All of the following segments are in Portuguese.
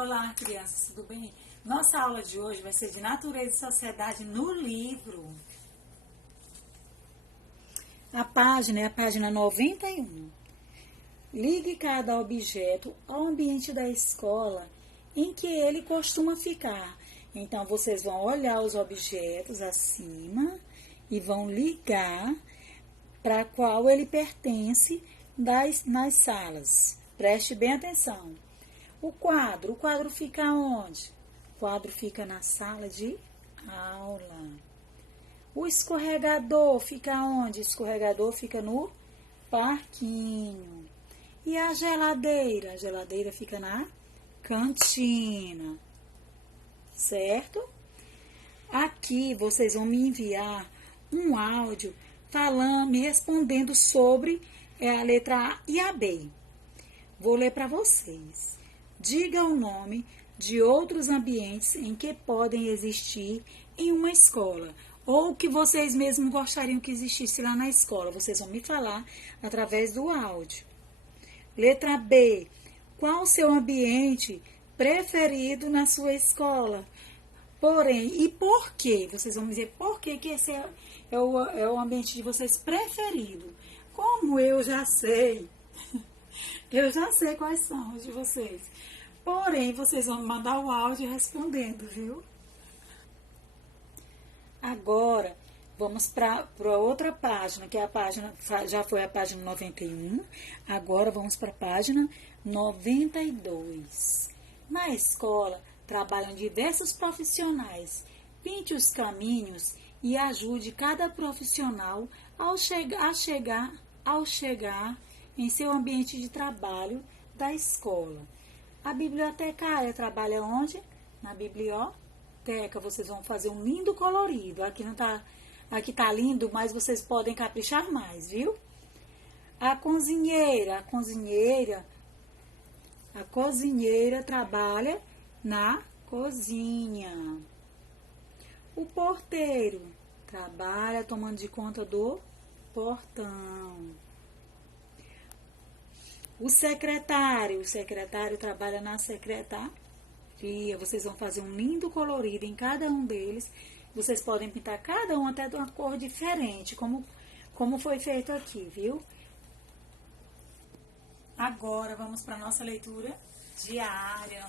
Olá, crianças, tudo bem? Nossa aula de hoje vai ser de Natureza e Sociedade no livro. A página é a página 91. Ligue cada objeto ao ambiente da escola em que ele costuma ficar. Então, vocês vão olhar os objetos acima e vão ligar para qual ele pertence nas salas. Preste bem atenção. O quadro fica onde? O quadro fica na sala de aula. O escorregador fica onde? O escorregador fica no parquinho. E a geladeira? A geladeira fica na cantina. Certo? Aqui vocês vão me enviar um áudio me respondendo sobre a letra A e a B. Vou ler para vocês. Diga o nome de outros ambientes em que podem existir em uma escola, ou que vocês mesmos gostariam que existisse lá na escola. Vocês vão me falar através do áudio. Letra B. Qual o seu ambiente preferido na sua escola? Porém, e por quê? Vocês vão me dizer por que esse é o ambiente de vocês preferido. Como eu já sei, eu já sei quais são os de vocês. Porém, vocês vão me mandar o áudio respondendo, viu? Agora, vamos para outra página, que é a página, já foi a página 91. Agora, vamos para a página 92. Na escola, trabalham diversos profissionais. Pinte os caminhos e ajude cada profissional ao chegar em seu ambiente de trabalho da escola. A bibliotecária trabalha onde? Na biblioteca. Vocês vão fazer um lindo colorido. Aqui tá lindo, mas vocês podem caprichar mais, viu? A cozinheira trabalha na cozinha. O porteiro trabalha tomando de conta do portão. O secretário trabalha na secretaria. Vocês vão fazer um lindo colorido em cada um deles. Vocês podem pintar cada um até de uma cor diferente, como foi feito aqui, viu? Agora vamos para a nossa leitura diária.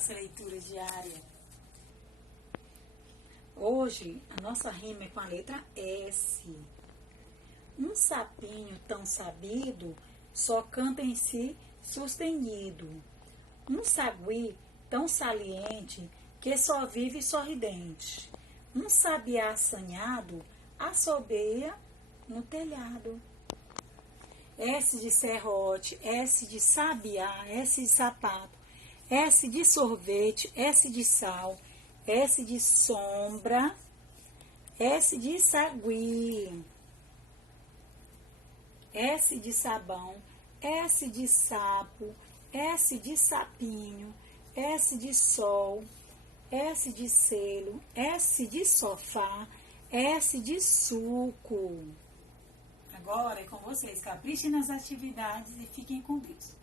Hoje, a nossa rima é com a letra S. Um sapinho tão sabido só canta em si sustenido. Um sagui tão saliente que só vive sorridente. Um sabiá assanhado assobeia no telhado. S de serrote, S de sabiá, S de sapato, S de sorvete, S de sal, S de sombra, S de sagui, S de sabão, S de sapo, S de sapinho, S de sol, S de selo, S de sofá, S de suco. Agora é com vocês. Caprichem nas atividades e fiquem com Deus.